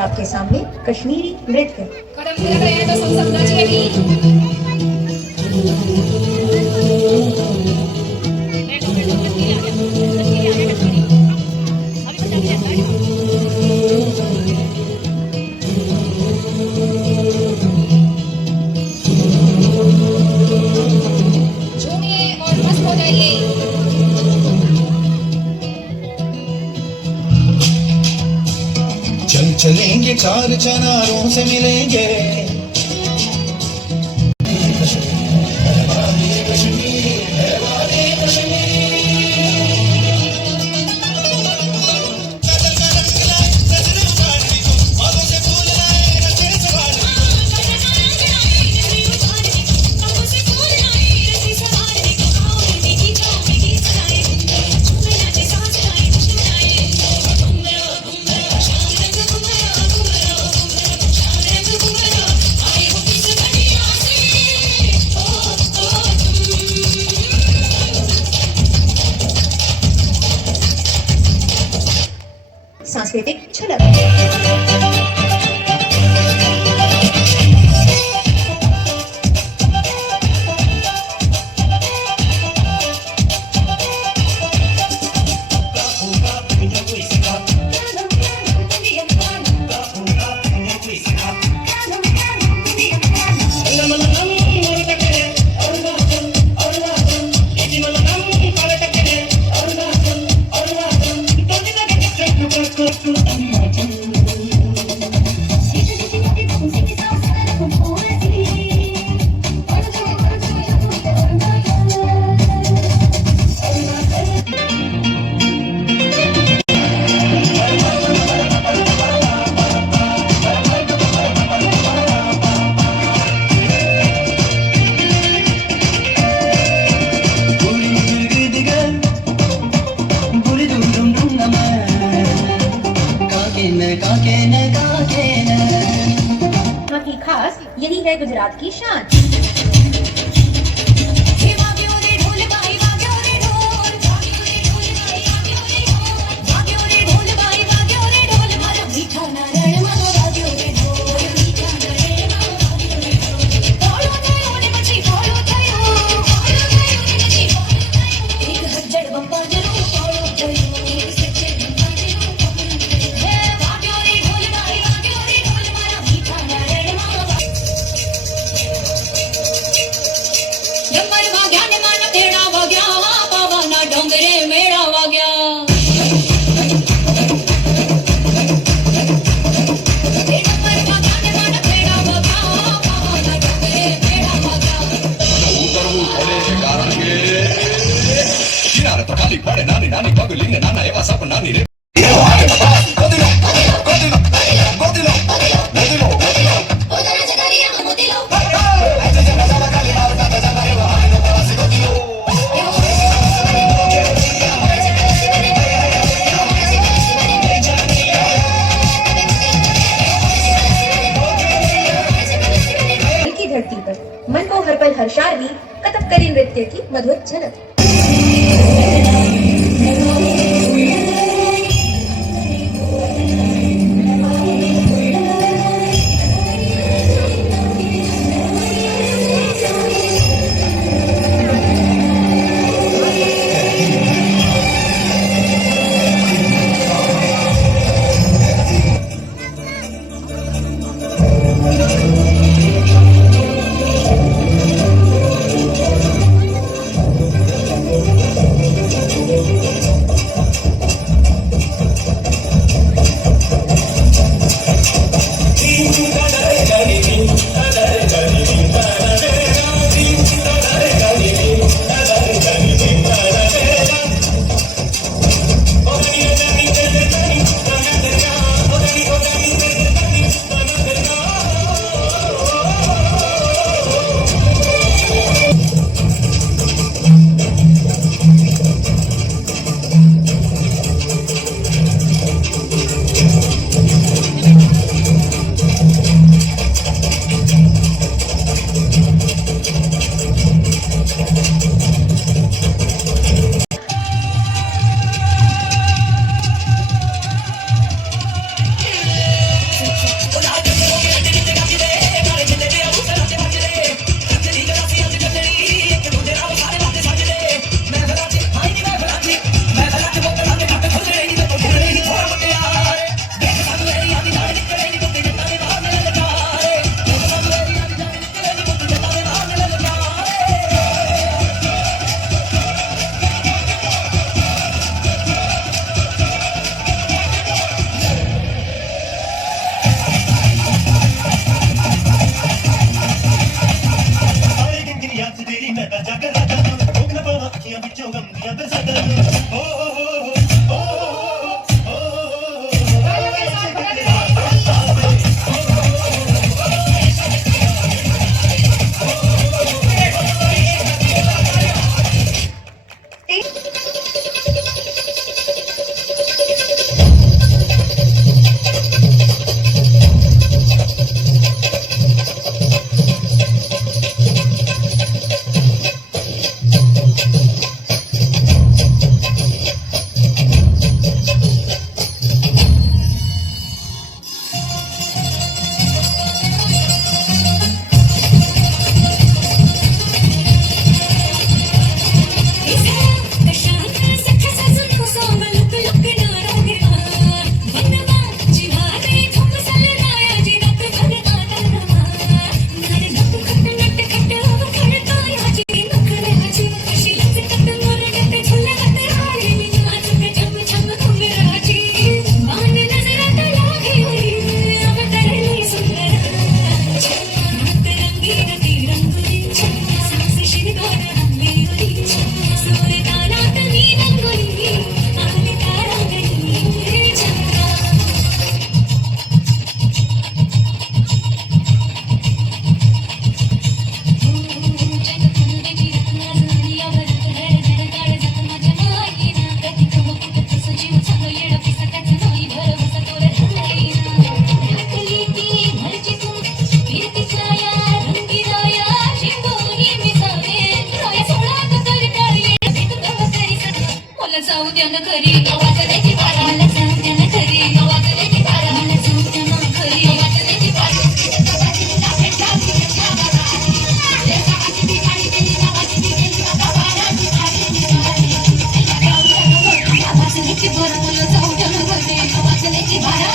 आपके सामने कश्मीरी नृत्य। कदम लग रहे हैं तो सब नाचिए भी। झूमिए और मस्त हो जाइए। चलेंगे चार चनारों से मिलेंगे। सांस्कृतिक झलक। यहाँ की खास यही है गुजरात की शान। धरती पर मन को हर पल हर्षा रही कथकली नृत्य की मधुर झलक। त्यानं खरी वाजण्याची बारा मला सांग त्यानं खरी वाजण्याची बारा मला सांग त्यानं खरी वाजण्याची बारा वाजण्याची बारा मला सांग त्यानं खरी वाजण्याची बारा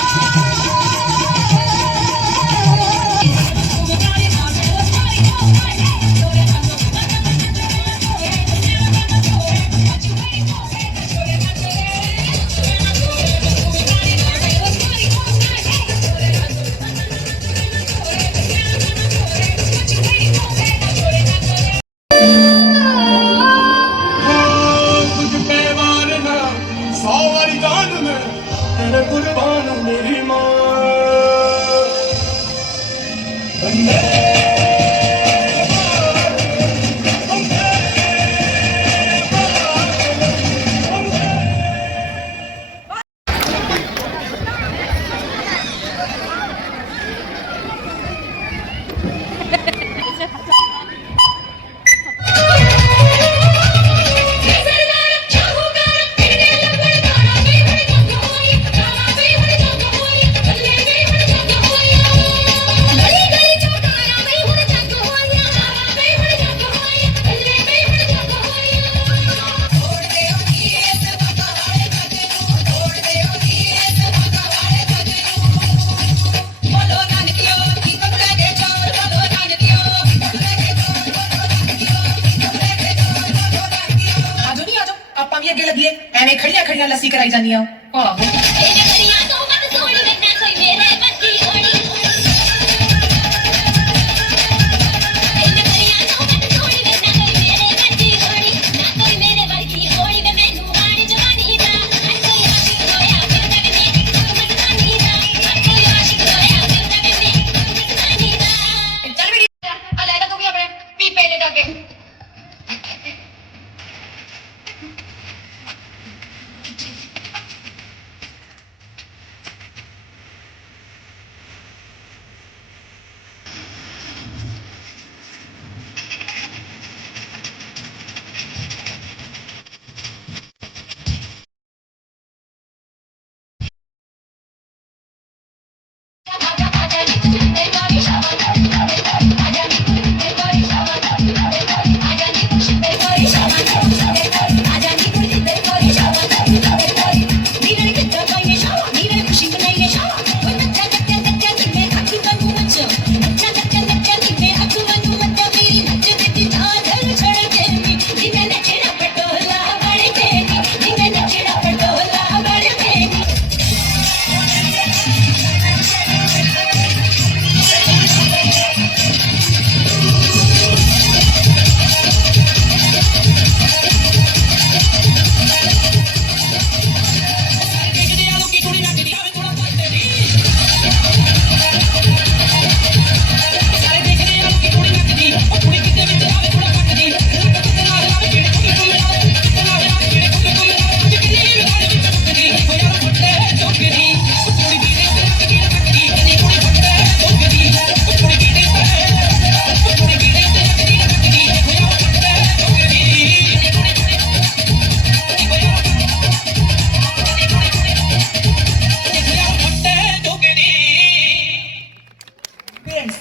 तुझ पे मारना 100 वारी जान में तेरे कुर्बान मेरी माँ ਐਵੇਂ ਖੜੀਆਂ ਖੜੀਆਂ ਲੱਸੀ ਕਰਾਈ ਜਾਂਦੀਆਂ ਆਹੋ ਇਹਨੇ ਕਰੀਆਂ ਤੋਂ ਮਤ ਸੋਣੀ ਨਾ ਕੋਈ ਮੇਰੇ ਬੱਤੀ ਹੋਣੀ ਇਹਨੇ ਕਰੀਆਂ ਤੋਂ ਮਤ ਸੋਣੀ ਨਾ ਕੋਈ ਮੇਰੇ ਬੱਤੀ ਹੋਣੀ ਨਾ ਕੋਈ ਮੇਰੇ ਵਰਗੀ ਹੋਣੀ ਵੇ ਮੈਨੂੰ ਮਾਣ ਜਵਾਨੀ ਦਾ ਕੋਈ ਆਸ਼ਿਕ ਹੋਇਆ ਫਿਰਦਾ ਵੇ ਮੇਰੀ ਮਸਤਾਨੀ ਦਾ ਕੋਈ ਆਸ਼ਿਕ ਹੋਇਆ ਫਿਰਦਾ ਵੇ ਮੇਰੀ ਮਸਤਾਨੀ ਦਾ ਚੱਲ ਵੀ ਆ ਲੈ ਤੂੰ ਵੀ ਆਪਣੇ ਪੀਪੇ ਲੈ ਜਾ ਕੇ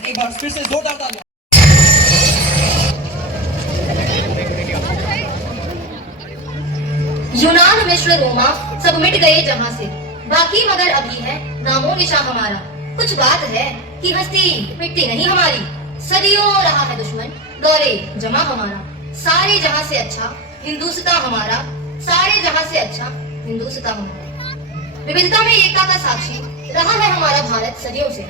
एक बार फिर से जोरदार तालियां यूनान मिस्र रोमा सब मिट गए जहाँ से, बाकी मगर अभी है नामो निशा हमारा। कुछ बात है कि हस्ती मिटती नहीं हमारी, सदियों रहा है दुश्मन दौरे जमा हमारा। सारे जहाँ से अच्छा हिंदुस्तान हमारा, सारे जहाँ से अच्छा हिंदुस्तान हमारा। विविधता में एकता का साक्षी रहा है हमारा भारत सदियों से।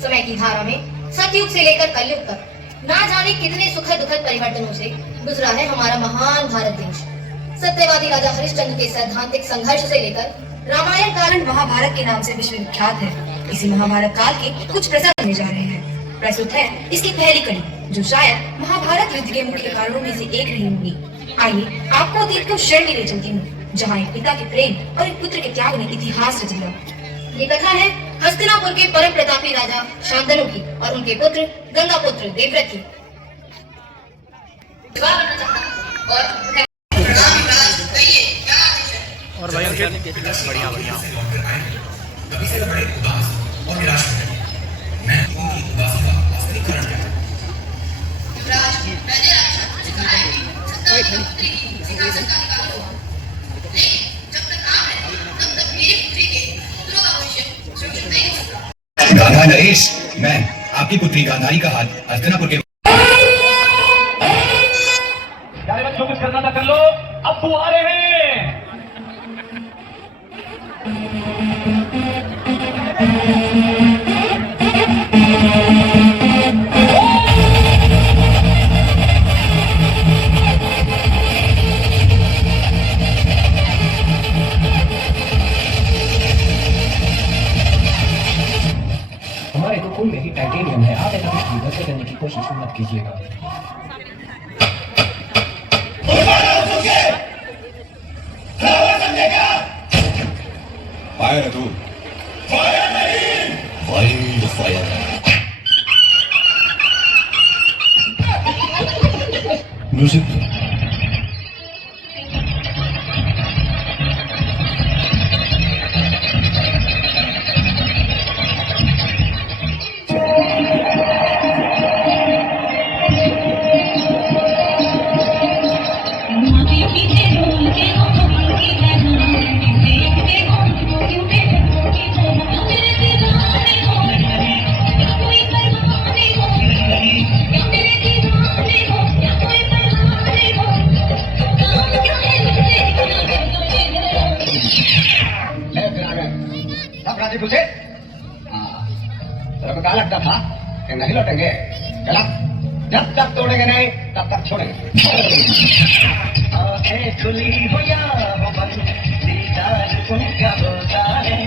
समय की धारा में सतयुग से लेकर कलयुग तक ना जाने कितने सुखद दुखद परिवर्तनों से गुजरा है हमारा महान भारत देश। सत्यवादी राजा हरिश्चंद्र के सैद्धांतिक संघर्ष से लेकर रामायण काल महाभारत के नाम से विश्व विख्यात है। इसी महाभारत काल के कुछ प्रसंग होने जा रहे हैं। प्रस्तुत है इसकी पहली कड़ी, जो शायद महाभारत युद्ध के मुख्य कारणों में से एक रही होगी। आइए आपको अतीत को शरण में ले चलती हूँ, जहाँ एक पिता के प्रेम और एक पुत्र के त्याग ने इतिहास रच दिया। ये कथा है हस्तिनापुर के परम प्रतापी राजा शांतनु की और उनके पुत्र गंगापुत्र देवव्रत की। और भाई अंकित बढ़िया बढ़िया। गांधा नरेश, मैं आपकी पुत्री गांधारी का हाथ हस्तिनापुर के बच्चों कुछ करना था कर लो, अब वो आ रहे हैं। हमारे तो खून में ही टाइटेनियम है। आप ऐसा कुछ इधर से करने की कोशिश मत कीजिएगा। फायर है तू। फायर नहीं, वाइल्ड फायर। म्यूजिक तुझे तेरे क्या लगता था कि नहीं लौटेंगे? चला, जब तक तोड़ेंगे नहीं तब तक छोड़ेंगे। आंखें खुली हो या हो बंद, दीदार उनका होता है।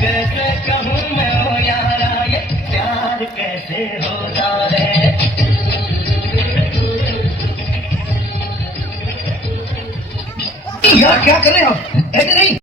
कैसे कहूँ मैं हो यारा, ये प्यार कैसे होता है। यार क्या कर रहे हो? ऐसे नहीं।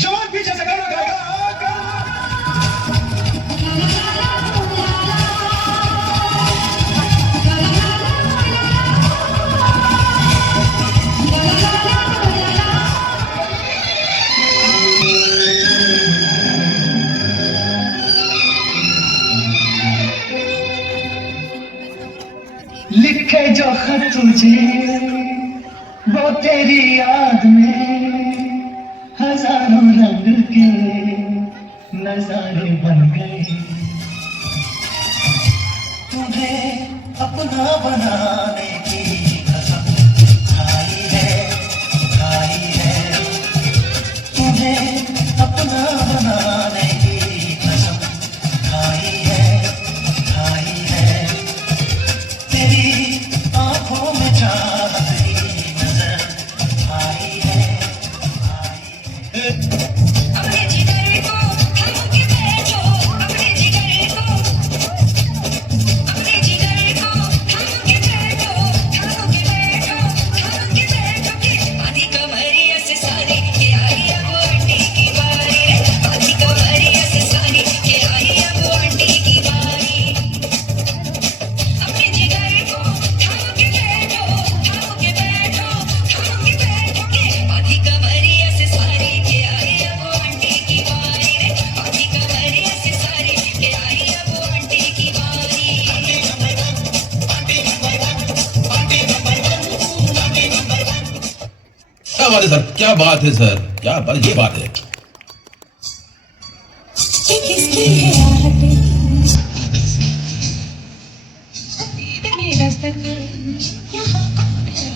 जवान पीछे से गाना गाएगा। लिखे जो खत तुझे वो तेरी याद में हजारों रंग के नजारे बन गए। तुम्हें अपना बनाने की कसम खाई है तुम्हें अपना बनाने की कसम खाई है तेरी आंखों में चाहत ही नजर आई है। अपने जिगर को थाम के बैठो, अपने जिगर को, अपने जिगर को थाम के बैठो, थाम के बैठो, थाम के बैठो के आधी कमरिया से सारी के आई अब आंटी की बारी रे। आधी कमरिया से सारी के आई अब आंटी की बारी। अपने जिगर को थाम के बैठो, थाम के बैठो, थाम के बैठो के आधी कमरिया से सारी के आई अब आंटी की बारी रे। आधी कमरिया से सारी के आई अब आंटी की बारी। क्या बात है सर, क्या बात है सर, क्या बात, ये बात है। किसकी है आहटें तेरी दस्तक यहाँ कौन है?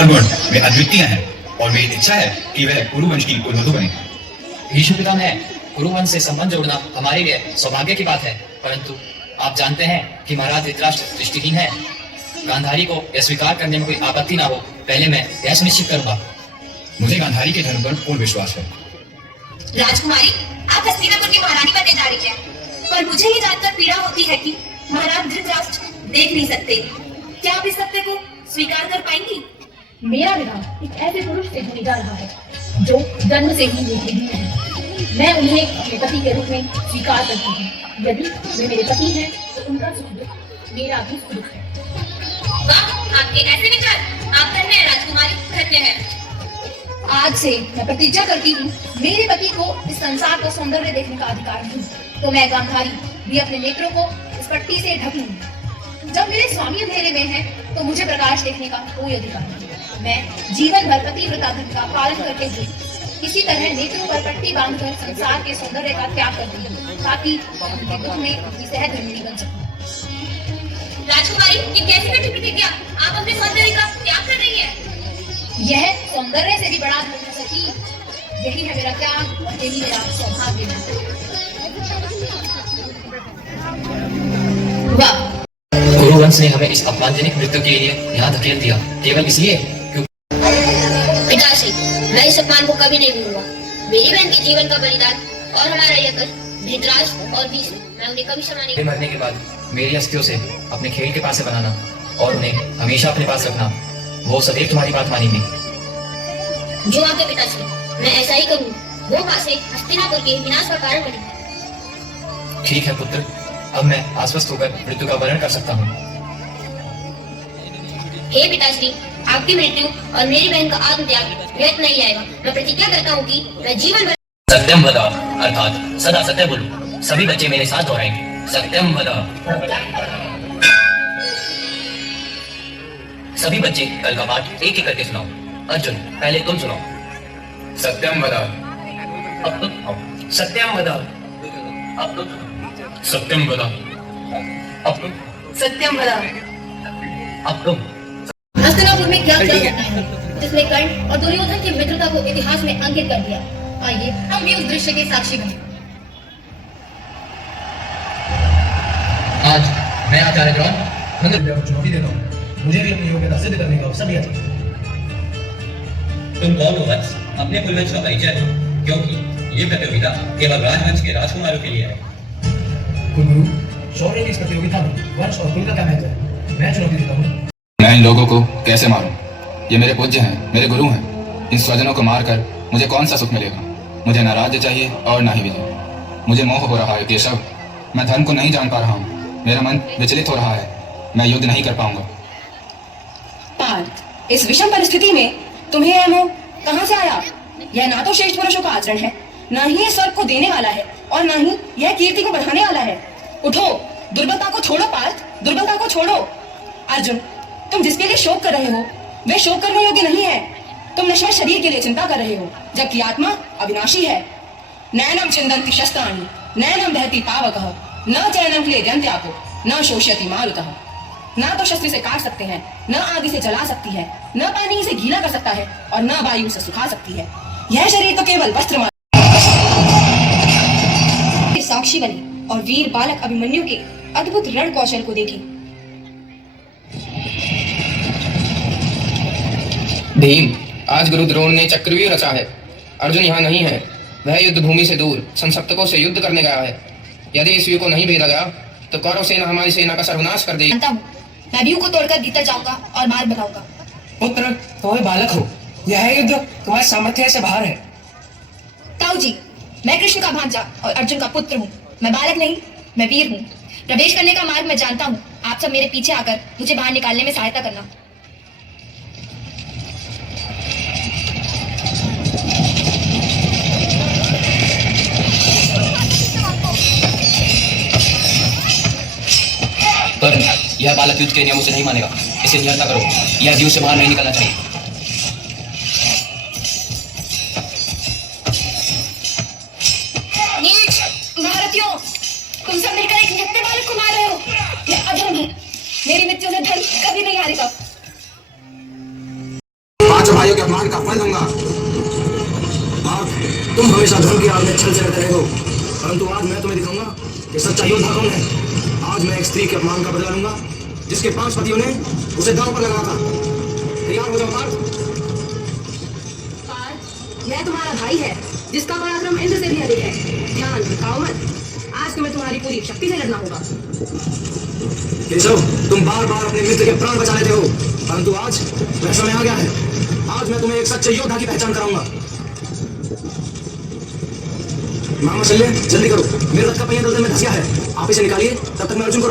और गुण वे अद्वितीय हैं और मेरी इच्छा है कि वह कुरुवंश की कुलवधु बने। भीष्म पितामह, कुरुवंश से संबंध जोड़ना हमारे लिए सौभाग्य की बात है, परंतु आप जानते हैं कि महाराज धृतराष्ट्र दृष्टिहीन है। गांधारी को यह स्वीकार करने में कोई आपत्ति ना हो, पहले मैं यह सुनिश्चित करूंगा। मुझे गांधारी के धर्म पर पूर्ण विश्वास है। राजकुमारी, आप हस्तिनापुर की महारानी बनने जा रही हैं, पर मुझे ये जानकर पीड़ा होती है कि महाराज धृतराष्ट्र देख नहीं सकते। क्या आप इस सत्य को स्वीकार कर पाएंगी? मेरा विवाह एक ऐसे पुरुष से होने जा रहा है जो जन्म से ही नेत्रहीन है। मैं उन्हें अपने पति के रूप में स्वीकार करती हूँ। यदि वे मेरे पति हैं तो उनका सुख दुख मेरा भी सुख दुख है। वाह, आपके ऐसे विचार! आप धन्य हैं राजकुमारी, धन्य हैं। आज से मैं प्रतिज्ञा करती हूँ, मेरे पति को इस संसार को सौंदर्य देखने का अधिकार नहीं, तो मैं गांधारी भी अपने नेत्रों को इस पट्टी से ढक लूंगी। जब मेरे स्वामी अंधेरे में है तो मुझे प्रकाश देखने का कोई अधिकार नहीं। मैं जीवन भर पतिव्रता धर्म का पालन करते हुए इसी तरह नेत्रों पर पट्टी बांधकर संसार के सौंदर्य का त्याग करती हूँ, ताकि उनके दुख में उनकी सहधर्मिणी बन सकूं। राजकुमारी, ये कैसी कठी प्रतिज्ञा? आप अपने सौंदर्य का त्याग कर रही हैं। यह सौंदर्य से भी बड़ा धर्म है सखी। यही है मेरा त्याग और यही मेरा सौभाग्य है। वाह, कुरुवंश ने हमें इस अपमानजनक मृत्यु के लिए यहाँ धकेल दिया, केवल इसलिए क्योंकि पिताश्री, मैं इस अपमान को कभी नहीं भूलूंगा। मेरी बहन के जीवन का बलिदान और हमारा यह कर धृतराष्ट्र और भीष्म, मैं उन्हें कभी क्षमा नहीं मरने के बाद मेरी अस्थियों से अपने खेल के पास से बनाना और उन्हें हमेशा अपने पास रखना, वो सदैव तुम्हारी बात मानेंगे। जो आपके पिताश्री, मैं ऐसा ही करूंगा। वो बातें हस्तिनापुर के विनाश का कारण बनी। ठीक है पुत्र, अब मैं आश्वस्त होकर मृत्यु का वर्ण कर सकता हूँ। हे पिताश्री, आपकी मृत्यु और मेरी बहन का आत्मत्याग व्यर्थ नहीं जाएगा। मैं प्रतिज्ञा करता हूँ कि मैं जीवन भर सत्यम वद, अर्थात सदा सत्य बोलूं। सभी बच्चे मेरे साथ दोहराएंगे, सत्यम वद। सभी बच्चे कल का पाठ एक एक करके सुनाओ। अर्जुन, पहले तुम सुनाओ। सत्यम वद। अब तुम। सत्यम वद। अब तुम। सत्यम वद। अब तुम। सत्यम बड़ा। अब तुम। हस्तिनापुर में क्या क्या घटना है जिसने कर्ण और दुर्योधन की मित्रता को इतिहास में अंकित कर दिया। आइए हम भी उस दृश्य के साक्षी बने। आज मैं आचार्य द्रोण चुनौती देता हूँ। मुझे भी अपनी योग्यता सिद्ध करने का अवसर दिया था। तुम कौन हो वत्स? अपने कुलवंश का परिचय दो, क्योंकि ये प्रतियोगिता केवल राजवंश के राजकुमारों के लिए है। कुलगुरु, शौर्य की इस प्रतियोगिता में वंश और कुल का क्या महत्व है? मैं चुनौती देता हूँ। मैं इन लोगों को कैसे मारूं? ये मेरे पूज्य हैं, मेरे गुरु हैं। इन स्वजनों को मारकर मुझे कौन सा सुख मिलेगा? मुझे न राज्य चाहिए और न ही विजय। मुझे मोह हो रहा है केशव। मैं धर्म को नहीं जान पा रहा हूँ। मेरा मन विचलित हो रहा है। मैं युद्ध नहीं कर पाऊंगा। पार्थ, इस विषम परिस्थिति में तुम्हें यह मोह कहाँ से आया? यह ना तो श्रेष्ठ पुरुषों का आचरण है, ना ही ये स्वर्ग को देने वाला है, और ना ही यह कीर्ति को बढ़ाने वाला है। उठो, दुर्बलता को छोड़ो पार्थ, दुर्बलता को छोड़ो। अर्जुन, तुम जिसके लिए शोक कर रहे हो वे शोक करने योग्य नहीं है। तुम नश्वर शरीर के लिए चिंता कर रहे हो, जबकि आत्मा अविनाशी है। नैनम छिन्दन्ति शस्त्राणि, नैनम दहति पावकः, न चैनम क्लेदन्त्यापो, न शोष्यति मारुतः। ना तो शस्त्र से काट सकते हैं, न आग से जला सकती है, न पानी से गीला कर सकता है, और न वायु से सुखा सकती है। यह शरीर तो केवल वस्त्र मात्र। साक्षी बने और वीर बालक अभिमन्यु के अद्भुत रण कौशल को देखें। भीम, आज गुरु द्रोण ने चक्रव्यूह रचा है। अर्जुन यहाँ नहीं है, वह युद्ध भूमि से दूर संसप्तकों से युद्ध करने गया है। यदि इस व्यूह को नहीं भेजा गया तो कौरव सेना हमारी सेना का सर्वनाश कर देगी। जानता हूँ, मैं व्यूह को तोड़कर भीतर जाऊंगा और मार्ग बताऊंगा। पुत्र, तुम्हें बालक हो, यह युद्ध तुम्हारे सामर्थ्य से बाहर है। ताऊ जी, मैं कृष्ण का भांजा और अर्जुन का पुत्र हूँ। मैं बालक नहीं, मैं वीर हूँ। प्रवेश करने का मार्ग मैं जानता हूँ। आप सब मेरे पीछे आकर मुझे बाहर निकालने में सहायता करना। पर यह बालक युद्ध के नियमों से नहीं मानेगा। इसे निहत्था करो। यह व्यूह से बाहर नहीं निकलना चाहिए। नीच भारतीयों, तुम सब मिलकर एक निहत्थे बालक को मार रहे हो। यह अधर्म है। मेरी मृत्यु से धर्म कभी नहीं हारेगा। भाइयों के अपमान का फल दूंगा। आप तुम हमेशा धर्म की आग में छल से लड़ते रहे हो, परंतु आज मैं तुम्हें दिखाऊंगा कि सच्चा योद्धा कौन है। आज मैं एक स्त्री के अपमान का बदला लूंगा जिसके 5 पतियों ने उसे दांव पर लगाया था। तैयार हो जाओ पार्थ। पार्थ, यह तुम्हारा भाई है जिसका पराक्रम इंद्र से भी अधिक है। ध्यान भटकाओ मत, आज तुम्हें तुम्हारी पूरी शक्ति से लड़ना होगा। केशव, तुम बार बार अपने मित्र के प्राण बचा लेते हो, परंतु आज वह समय आ गया है। आज मैं तुम्हें एक सच्चे योद्धा की पहचान कराऊंगा। मामा शल्य, जल्दी करो, मेरे रथ का पहिया दलदल में धंस गया है। आप इसे निकालिए, तब तक मैं अर्जुन को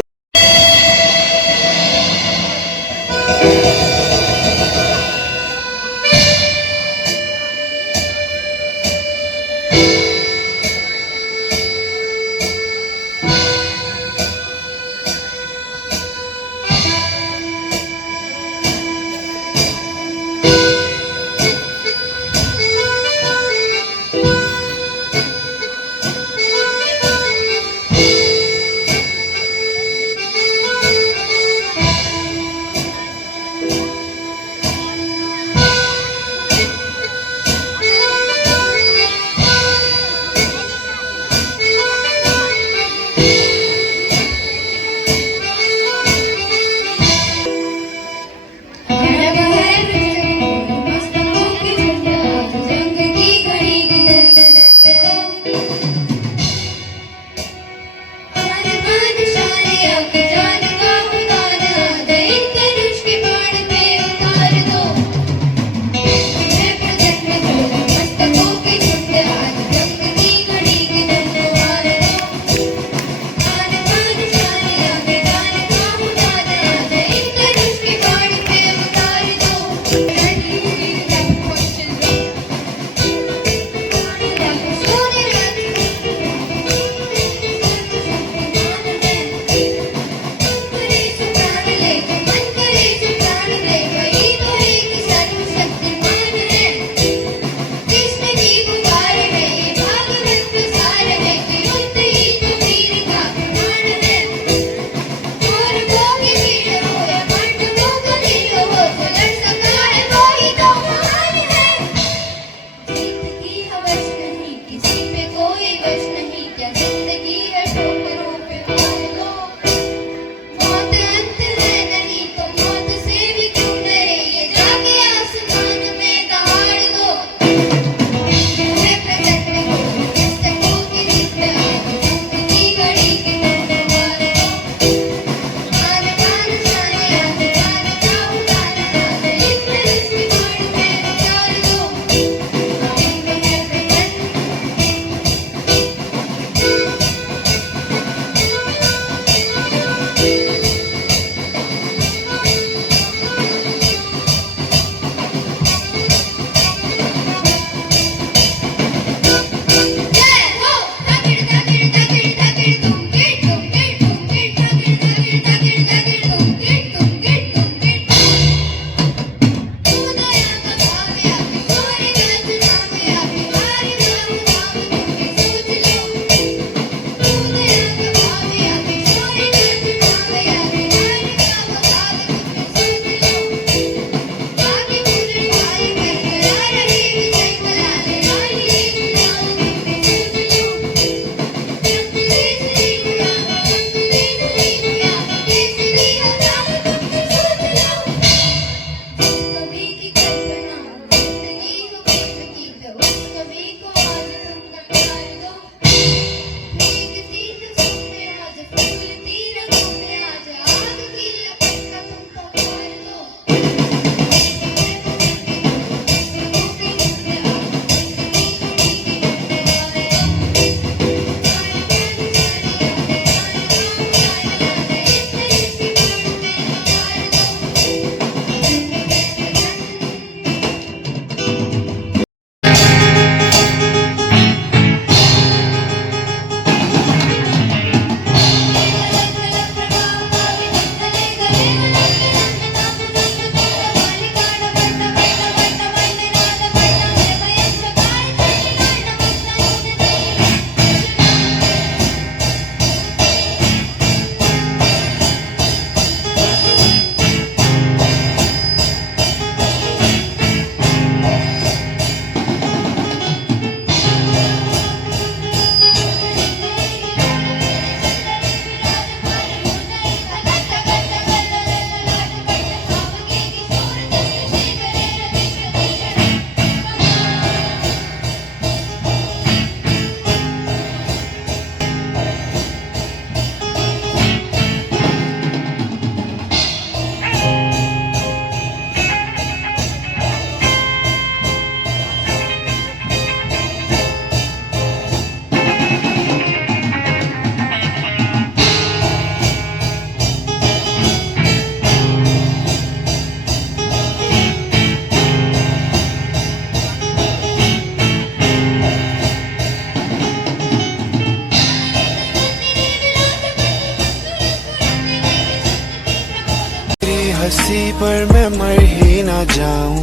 पर मैं मर ही ना जाऊं